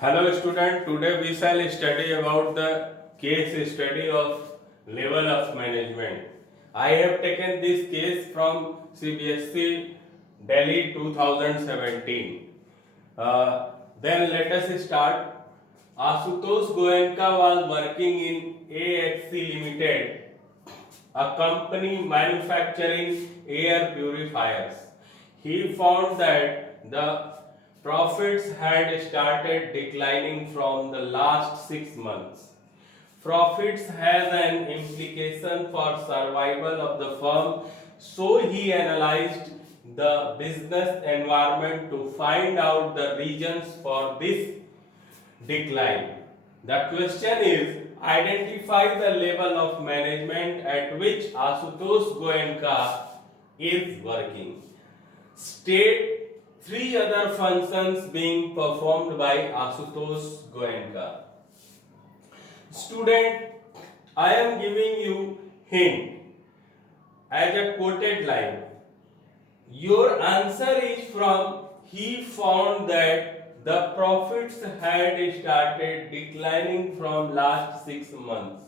Hello student, today we shall study about the case study of level of management. I have taken this case from CBSE Delhi 2017. Then let us start. Asutosh Goenka was working in AXC Limited, a company manufacturing air purifiers. He found that the profits had started declining from the last 6 months. Profits has an implication for survival of the firm, so he analyzed the business environment to find out the reasons for this decline. The question is identify the level of management at which Asutosh Goenka is working. State three other functions being performed by Asutosh Goenka. Student, I am giving you hint as a quoted line. Your answer is from he found that the profits had started declining from last 6 months.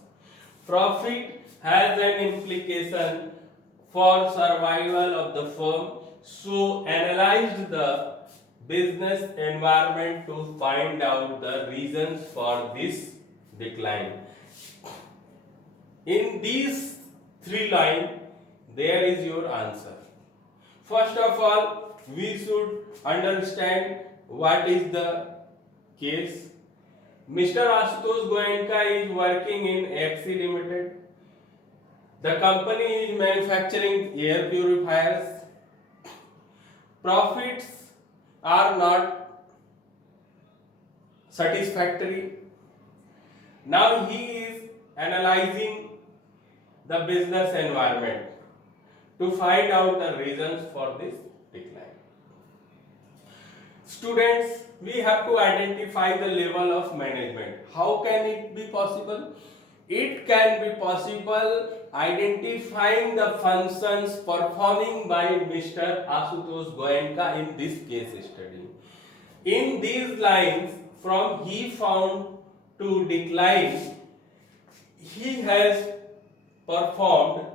Profit has an implication for survival of the firm, so analyzed the business environment to find out the reasons for this decline. In these three lines, there is your answer. First of all, we should understand what is the case. Mr. Asutosh Goenka is working in AXC Limited. The company is manufacturing air purifiers. Profits are not satisfactory. Now he is analyzing the business environment to find out the reasons for this decline. Students, we have to identify the level of management. How can it be possible? It can be possible identifying the functions performing by Mr. Asutosh Goenka in this case study. In these lines, from he found to decline, he has performed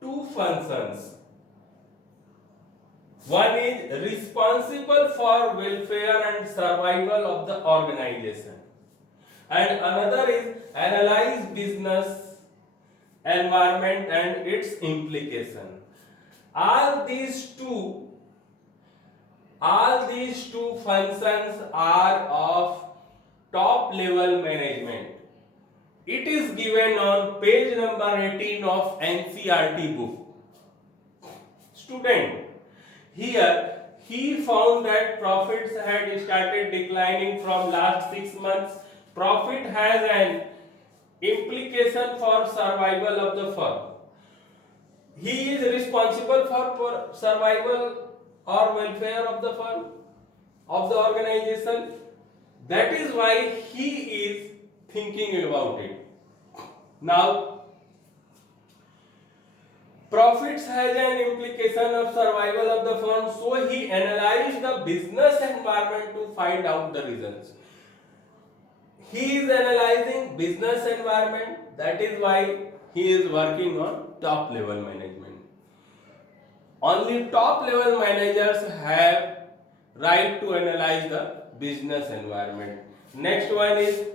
two functions. One is responsible for welfare and survival of the organization, and another is analyze business environment and its implication. All these two functions are of top level management. It is given on page number 18 of NCERT book. Student, here he found that profits had started declining from last 6 months. Profit has an implication for survival of the firm. He is responsible for survival or welfare of the firm, of the organization. That is why he is thinking about it. Now, profits has an implication of survival of the firm, so he analyzed the business environment to find out the reasons. He is analyzing business environment, that is why he is working on top level management. Only top level managers have right to analyze the business environment. Next one is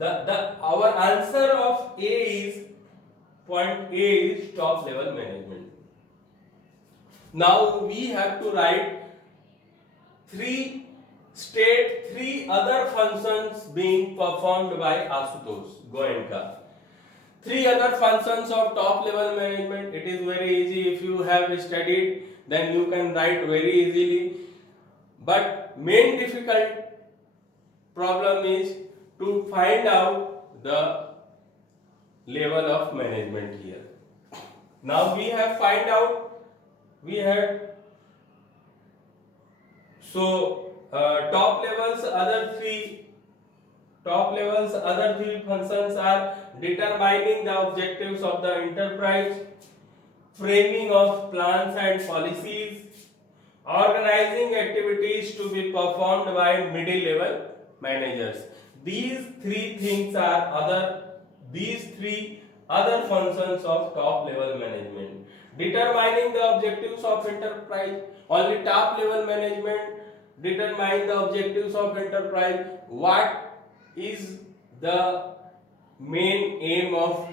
our answer of A is point A is top level management. Now we have to write state three other functions being performed by Asutosh Goenka. Three other functions of top level management. It is very easy. If you have studied, then you can write very easily. But main difficult problem is to find out the level of management here. Now we have find out. We had top levels other three functions are determining the objectives of the enterprise, framing of plans and policies, organizing activities to be performed by middle level managers. These three other functions of top level management. Determining the objectives of enterprise. Only top level management determine the objectives of enterprise. What is the main aim of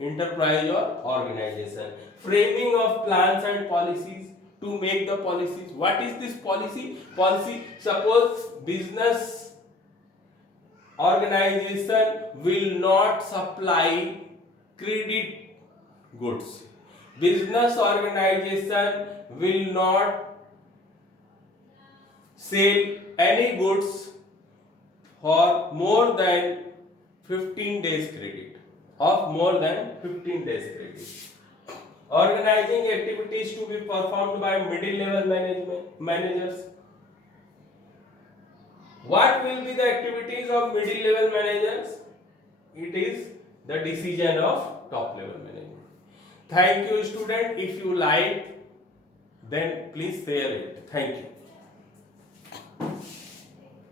enterprise or organization? Framing of plans and policies to make the policies. What is this policy? Policy, suppose business organization will not supply credit goods. Business organization will not sell any goods for more than 15 days credit, of more than 15 days credit. Organizing activities to be performed by middle level managers. What will be the activities of middle level managers? It is the decision of top level management. Thank you, student. If you like, then please share it. Thank you.